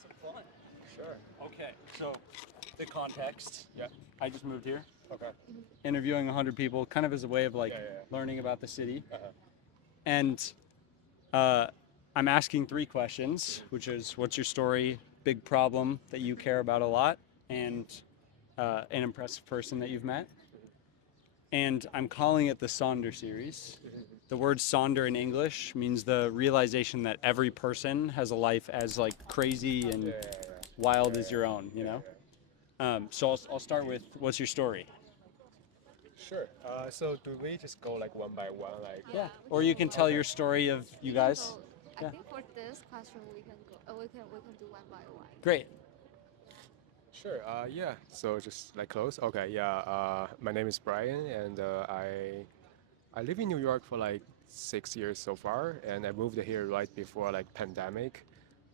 some fun. Sure. Okay, so the context. Yeah. I just moved here, Okay. interviewing 100 people, kind of as a way of like Yeah. learning about the city. Uh-huh. And uh, I'm asking three questions, which is what's your story, big problem that you care about a lot, and an impressive person that you've met. And I'm calling it the Sonder Series. The word Sonder in English means the realization that every person has a life as like crazy and wild as your own, you know? So I'll start with what's your story? Sure. So do we just go like one by one, like? Yeah. We Or can you go can one tell by your Okay. story of you we can guys. go. I Yeah. think for this question we can go. We can do one by one. Great. Sure. Yeah. So just like close. Okay. Yeah. My name is Brian, and I live in New York for like 6 years so far, and I moved here right before like pandemic.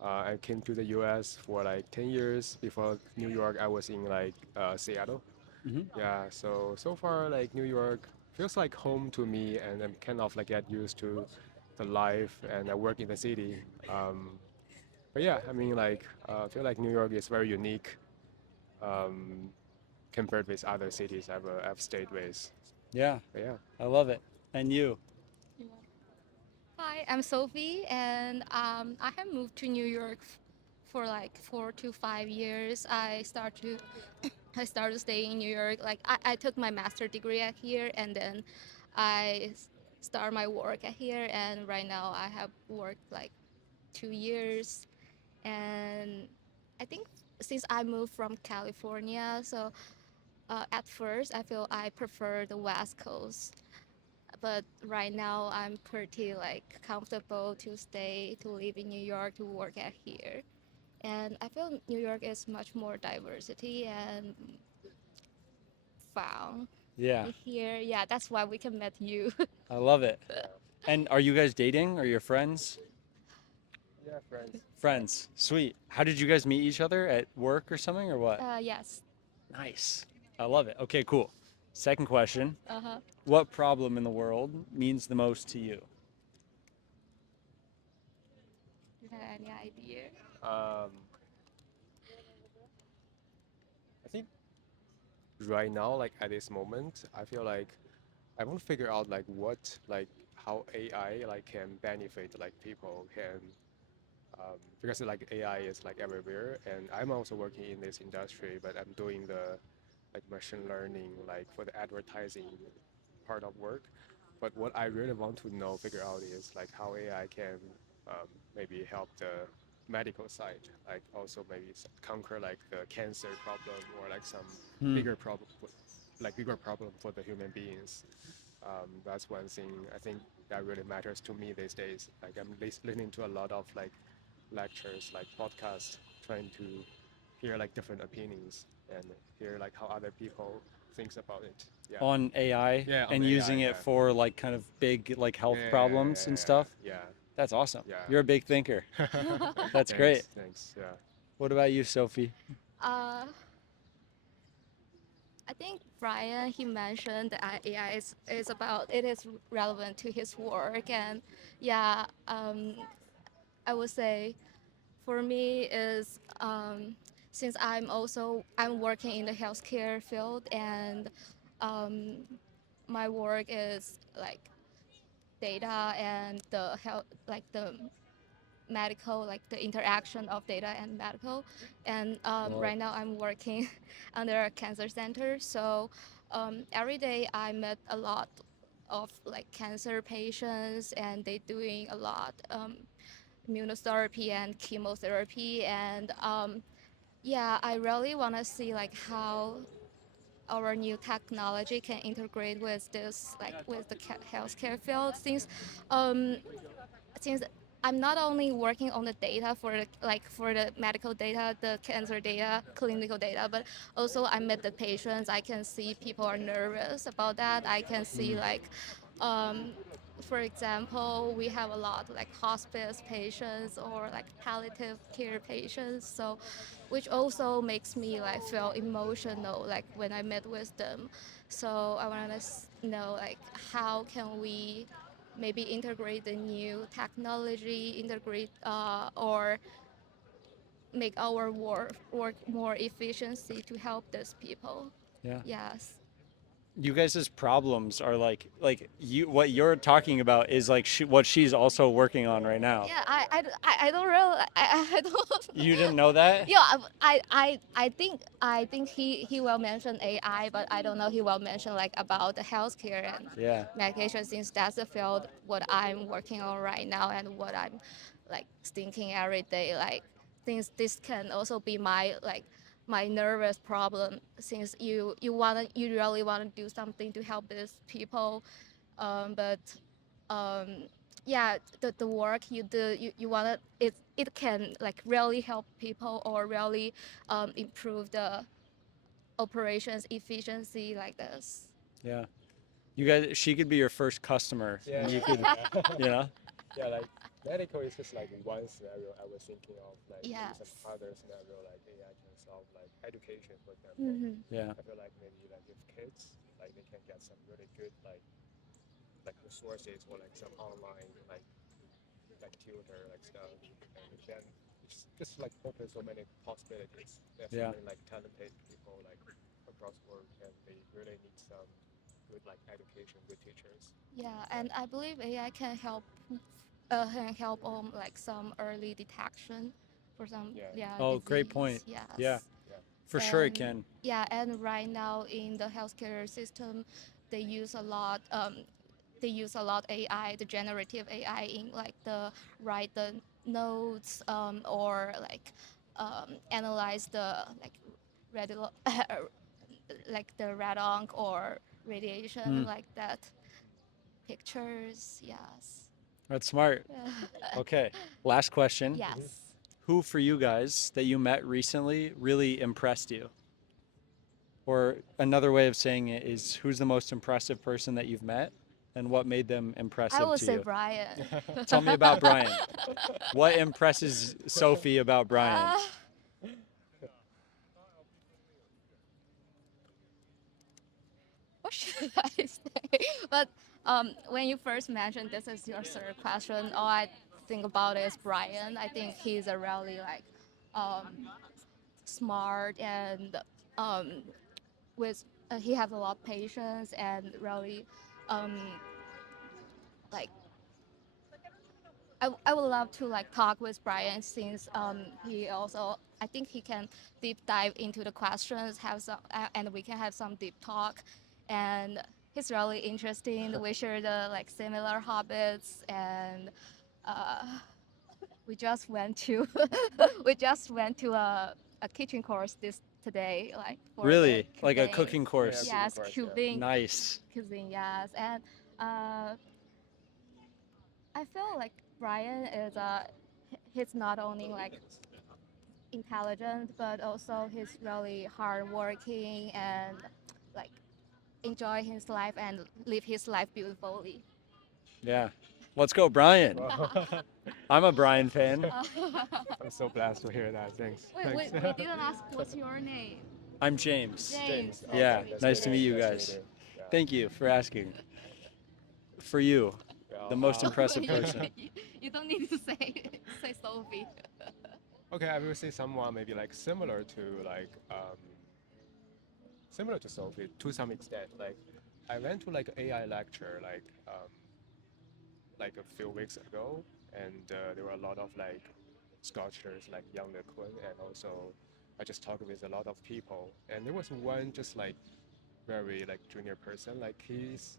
I came to the U.S. for like 10 years. Before New York, I was in like Seattle. Hmm. Yeah. So far, like New York feels like home to me, and I'm kind of like get used to the life, and I work in the city. But yeah, I mean like I feel like New York is very unique um, compared with other cities I've stayed with. Yeah. But yeah. I love it. And you? Yeah. Hi, I'm Sophie, and I have moved to New York for like 4 to 5 years. I started staying in New York. Like I took my master degree at here, and then I start my work at here. And right now I have worked like 2 years, and I think since I moved from California, so at first I feel I prefer the West Coast, but right now I'm pretty like comfortable to stay to live in New York to work at here, and I feel New York is much more diversity and fun Yeah. here. Yeah, that's why we can meet you. I love it. And are you guys dating? Are you friends? Yeah, friends. Friends. Sweet. How did you guys meet each other at work or something or what? Yes. Nice. I love it. Okay, cool. Second question. Uh-huh. What problem in the world means the most to you? You have any idea? Um, I think right now, like at this moment, I feel like I want to figure out like what like how AI like can benefit like people can because like AI is like everywhere, and I'm also working in this industry, but I'm doing the like machine learning like for the advertising part of work. But what I really want to know, figure out is like how AI can maybe help the medical side, like also maybe conquer like the cancer problem or like some Hmm. bigger problem, like bigger problem for the human beings. That's one thing I think that really matters to me these days. Like I'm listening to a lot of like lectures, like podcasts, trying to hear like different opinions and hear like how other people thinks about it. Yeah. On AI Yeah, on and AI. using it Yeah. for like kind of big like health problems and Yeah. stuff. Yeah. That's awesome. Yeah. You're a big thinker. Yeah. That's great. Thanks. Thanks. Yeah. What about you, Sophie? uh, I think Brian he mentioned that AI is about it is relevant to his work, and yeah, I would say for me is since I'm working in the healthcare field, and um, my work is like data and the health like the medical, like the interaction of data and medical. And Well, right now I'm working under a cancer center. So every day I met a lot of like cancer patients, and they doing a lot immunotherapy and chemotherapy. And yeah, I really want to see like how our new technology can integrate with this like with the healthcare field, um, since I'm not only working on the data for for the medical data, the cancer data, clinical data, but also I met the patients. I can see people are nervous about that. I can see mm, like, um, for example, we have a lot like hospice patients or like palliative care patients. So, which also makes me like feel emotional like when I met with them. So I want to know like how can we maybe integrate the new technology, integrate or make our work more efficiency to help those people. Yeah. Yes. You guys' problems are like you what you're talking about is like what she's also working on right now. Yeah, I don't really I don't. You didn't know that? Yeah, I think he will mention AI, but I don't know he will mention like about the healthcare and Yeah. medication, since that's the field what I'm working on right now and what I'm like thinking every day. Like things this can also be my like my nervous problem, since you really wanna do something to help these people, but um, yeah, the work you do, you want to it can like really help people or really improve the operations efficiency like this. Yeah. You guys, she could be your first customer, Yeah, and you yeah, could, yeah. you know, Yeah, like medical is just like one scenario I was thinking of, like maybe some Yes. other scenario like AI can solve like education, for example. Hmm. yeah, I feel like maybe like if kids like they can get some really good like resources or like some online like tutor like stuff, and then it's just like open so many possibilities. There's so yeah, many like talented people like across the world, and they really need some good like education, good teachers. Yeah, and I believe AI can help on like some early detection for some, Yeah, yeah, Oh, great disease. point. Yeah, Yes. yeah, for sure it And can. yeah, and right now in the healthcare system, they use a lot. They use a lot AI, the generative AI, in like the write the notes, or like analyze the like radiolo- like the radon or radiation Mm, like that, pictures. Yes. that's smart. Okay, last question. mm-hmm. Yes. Who for you guys that you met recently really impressed you? Or another way of saying it is, who's the most impressive person that you've met, and what made them I impressive would to say you? Brian. Tell me about Brian. What impresses Sophie about Brian? uh, what should I say? But when you first mentioned this is your third question, all I think about is Brian. I think he's a really like um, smart and um, with he has a lot of patience and really um, like I would love to like talk with Brian, since he also I think he can deep dive into the questions, have some and we can have some deep talk, and he's really interesting. We share the like similar hobbies, and uh, we just went to we just went to a kitchen course this today, like for the Really? Like a cuisine. cooking Yeah, course? cooking Yes, course, yeah. Nice. cuisine, yes, and uh, I feel like Brian is he's not only like intelligent, but also he's really hardworking and like enjoy his life and live his life beautifully. Yeah. Let's go, Brian. Wow. I'm a Brian fan. I'm so blessed to hear that. Thanks. Wait, Thanks. we didn't ask what's your name. I'm James. James. James. Nice Yeah, to Okay, meet that's nice really to you. meet you nice to meet guys. you. Yeah. Thank you for asking. For you, the Well, most impressive you, person. you don't need to say Sophie. okay, I will say someone maybe like similar to Sophie to some extent. Like I went to like AI lecture like a few weeks ago, and there were a lot of like sculptures like Young Le Kun, and also I just talked with a lot of people, and there was one just like very like junior person, like he's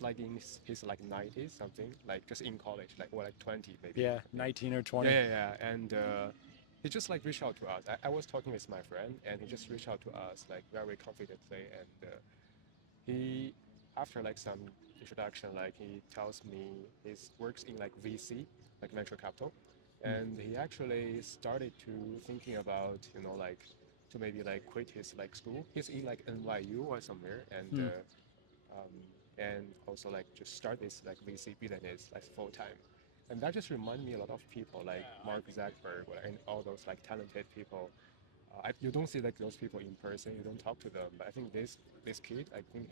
like in his like 90s something, like just in college, like or like 20 maybe. Yeah, 19 or Yeah, 20. yeah, yeah. And he just like reached out to us. I was talking with my friend, and he just reached out to us like very confidently, and he after like some introduction, like he tells me he works in like VC, like venture capital, and he actually started to thinking about like to maybe like quit his like school. He's in like NYU or somewhere, Hmm. and also like just start this like VC business like full time. And that just remind me a lot of people like Mark Zuckerberg and all those like talented people. You don't see like those people in person. You don't talk to them. But I think this kid, I think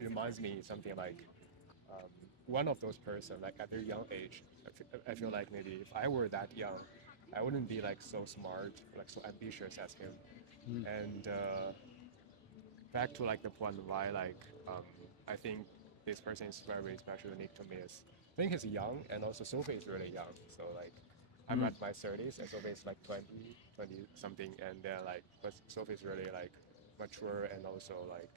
reminds me something like one of those person like at their young age. I feel like maybe if I were that young, I wouldn't be like so smart, like so ambitious as him. Mm. And back to like the point why like I think this person is very special, unique to me is I think he's young and also Sophie is really young. So like I'm Mm. at my 30s and Sophie is like 20 something, and then like but Sophie is really like mature and also like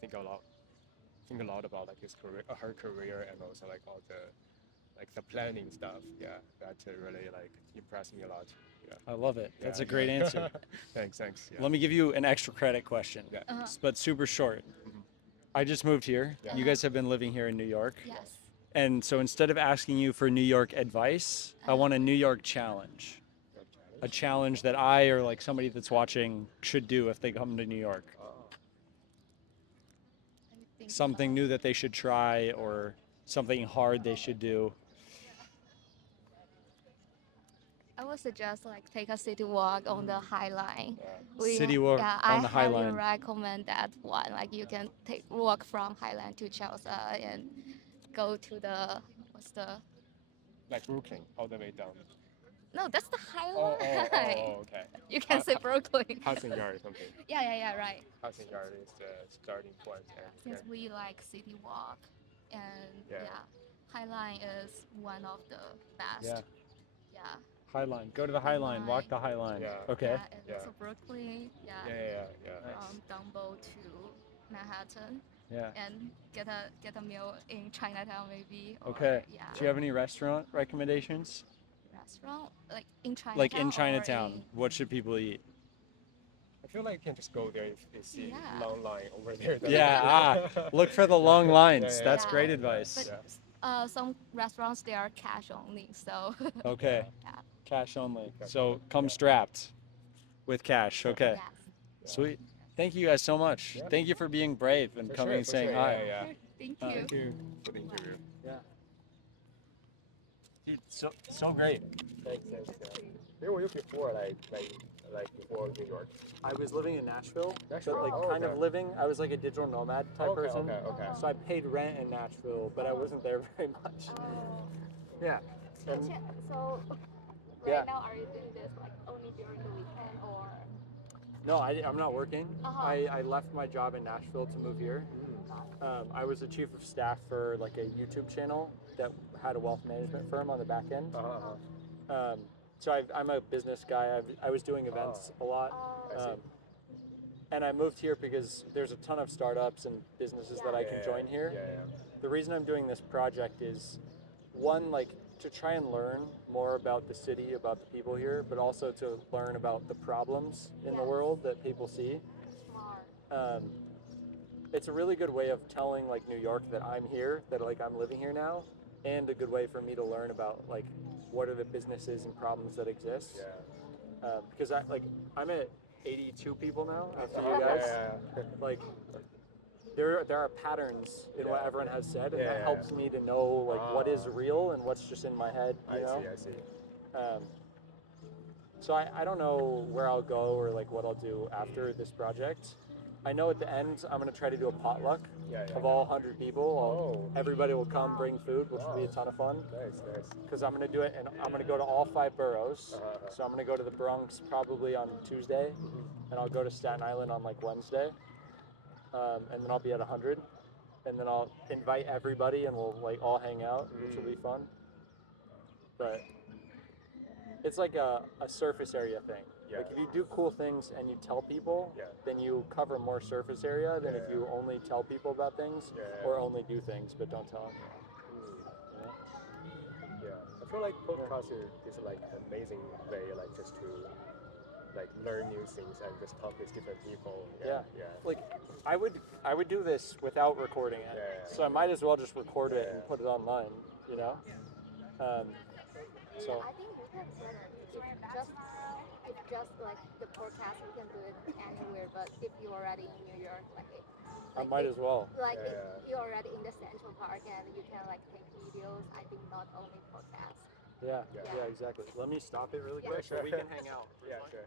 think a lot about like his career, her career, and also like the planning stuff. Yeah, that really like impressed me a lot. Yeah, I love it. yeah, That's a yeah. great answer. Thanks. Yeah. Let me give you an extra credit question, Yeah. but super short. Mhm. I just moved here. Yeah. You guys have been living here in New York. Yes. And so instead of asking you for New York advice, I want a New York challenge. A challenge that I or like somebody that's watching should do if they come to New York. Oh. Let me think Something about new that they should try or something hard they should do. I would suggest like take a city walk on the High Line. City walk Yeah, on I the High highly Line. recommend that one. Like you can take walk from High Line to Chelsea and go to the what's the Like Brooklyn, all the way down. no, that's the High Oh, Line. okay. You can say Brooklyn. Hudson Yard or something. Yeah, right. Hudson Yard is the starting point. And, Since we like city walk, and Yeah. High Line is one of the best. Yeah. Yeah. High Line. Go to the High Line. Walk the High Line. Yeah. Okay. Yeah, and Yeah. also Brooklyn. Yeah. Yeah. Nice. Dumbo to Manhattan Yeah. and get a meal in Chinatown maybe. Or, Okay. Yeah. Do you have any restaurant recommendations? Restaurant like in Chinatown? Like in or Chinatown, what should people eat? I feel like you can just go there if you see Yeah. long line over there. Yeah, look for the long lines. Yeah. That's Yeah. great advice. But some restaurants they are cash only, so Okay. Yeah. Cash only. Cash So only, come yeah. strapped with cash. Okay. yes. Sweet. Thank you guys so much. Yeah. Thank you for being brave and For coming sure, and for saying sure. hi. Yeah. Thank Uh, you. Thank you for the interview. Yeah. So great. Thanks. Where were you before, like before New York? I was living in Nashville, Nashville? but like Oh, kind okay. of living. I was like a digital nomad type person. Okay. So I paid rent in Nashville, but I wasn't there very much. Yeah. And So Yeah. now are you doing this like only during the weekend or? no, I'm not working. Uh-huh. I left my job in Nashville to move here. I was the chief of staff for like a YouTube channel that had a wealth management firm on the back end. So I'm a business guy. I was doing events a lot. I see. And I moved here because there's a ton of startups and businesses that I can join here. Yeah. The reason I'm doing this project is one, like to try and learn more about the city, about the people here, but also to learn about the problems in the world that people see. Smart. It's a really good way of telling like New York that I'm here, that like I'm living here now, and a good way for me to learn about like what are the businesses and problems that exist. Yeah. Because I'm at 82 people now after you guys. Yeah. Like there are patterns in what everyone has said, and that Yeah. helps me to know like what is real and what's just in my head. You know? I see. So I don't know where I'll go or like what I'll do after this project. I know at the end I'm gonna try to do a potluck Yeah. of all 100 people. Oh. Everybody will come bring food, which will be a ton of fun. Nice. Because I'm gonna do it, and I'm gonna go to all 5 boroughs. So I'm gonna go to the Bronx probably on Tuesday, and I'll go to Staten Island on like Wednesday, and then I'll be at 100, and then I'll invite everybody, and we'll like all hang out, which will be fun. But it's like a surface area thing. Yeah. Like if you do cool things and you tell people, then you cover more surface area than if you only tell people about things or only do things but don't tell them. Yeah. I feel like podcast is like an amazing way, like just to like learn new things and just talk with different people. Yeah. Like I would do this without recording it. So I might as well just record it and put it online, you know? So I think we can if just like the podcast, we can do it anywhere. But if you're already in New York, I might as well. Like if you're already in the Central Park and you can like take videos. I think not only podcasts. Yeah, exactly. Let me stop it really quick so we can hang out. Yeah, sure.